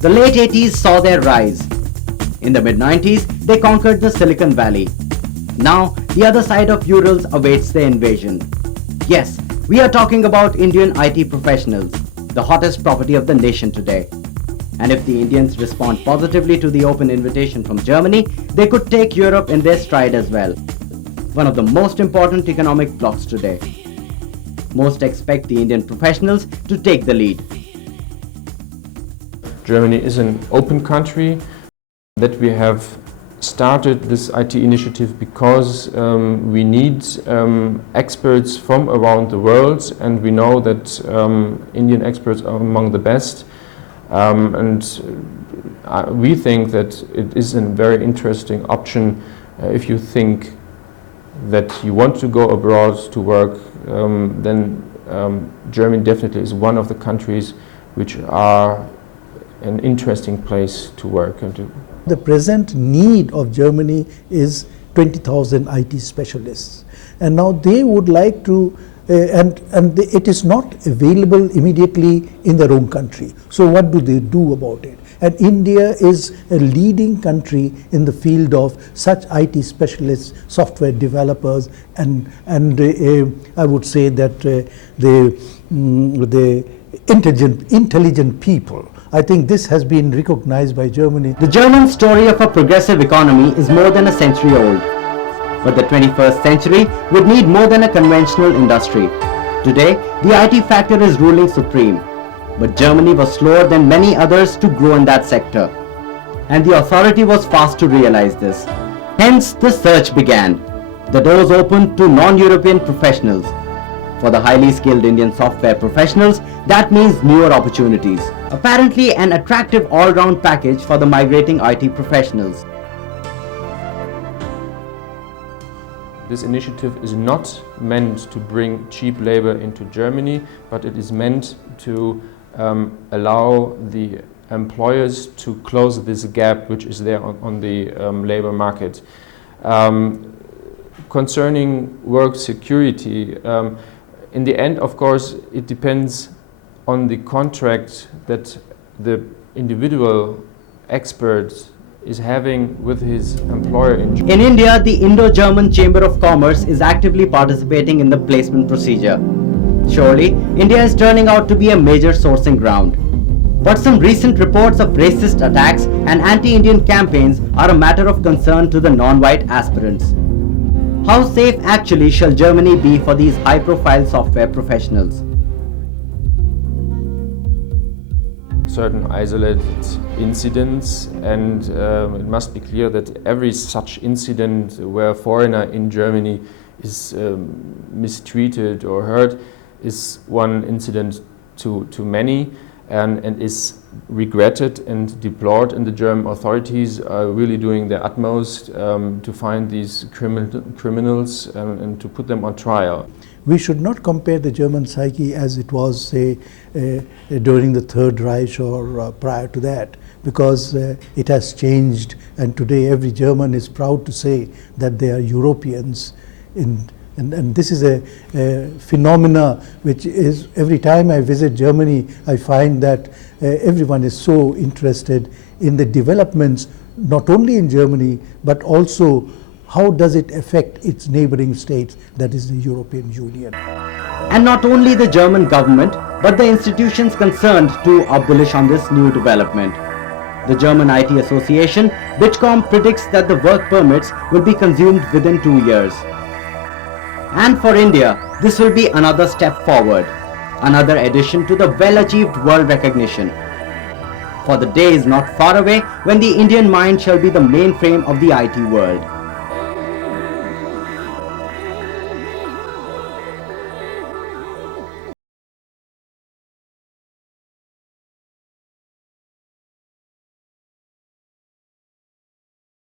The late 80s saw their rise. In the mid-90s, they conquered the Silicon Valley. Now, the other side of Urals awaits their invasion. Yes, we are talking about Indian IT professionals, the hottest property of the nation today. And if the Indians respond positively to the open invitation from Germany, they could take Europe in their stride as well. One of the most important economic blocs today. Most expect the Indian professionals to take the lead. Germany is an open country. That we have started this IT initiative because we need experts from around the world, and we know that Indian experts are among the best. We think that it is a very interesting option if you think that you want to go abroad to work, then Germany definitely is one of the countries which are an interesting place to work and to. The present need of Germany is 20,000 IT specialists, and now they would like to it is not available immediately in their own country. So what do they do about it? And India is a leading country in the field of such IT specialists, software developers, and I would say that the intelligent people. I think this has been recognized by Germany. The German story of a progressive economy is more than a century old. But the 21st century would need more than a conventional industry. Today, the IT factor is ruling supreme. But Germany was slower than many others to grow in that sector. And the authority was fast to realize this. Hence, the search began. The doors opened to non-European professionals. For the highly skilled Indian software professionals, that means newer opportunities. Apparently an attractive all-round package for the migrating IT professionals. This initiative is not meant to bring cheap labor into Germany, but it is meant to allow the employers to close this gap which is there on the labor market. Concerning work security, in the end, of course, it depends on the contract that the individual expert is having with his employer in Germany. In India, the Indo-German Chamber of Commerce is actively participating in the placement procedure. Surely, India is turning out to be a major sourcing ground. But some recent reports of racist attacks and anti-Indian campaigns are a matter of concern to the non-white aspirants. How safe actually shall Germany be for these high-profile software professionals? Certain isolated incidents, and it must be clear that every such incident where a foreigner in Germany is mistreated or hurt is one incident too many, and is regretted and deplored, and the German authorities are really doing their utmost to find these criminals and to put them on trial. We should not compare the German psyche as it was, say, during the Third Reich or prior to that, because it has changed, and today every German is proud to say that they are Europeans. And this is a phenomena which is, every time I visit Germany, I find that everyone is so interested in the developments, not only in Germany, but also how does it affect its neighboring states, that is the European Union. And not only the German government, but the institutions concerned too are bullish on this new development. The German IT Association, HDCAM, predicts that the work permits will be consumed within 2 years. And for India, this will be another step forward, another addition to the well-achieved world recognition. For the day is not far away when the Indian mind shall be the mainframe of the IT world.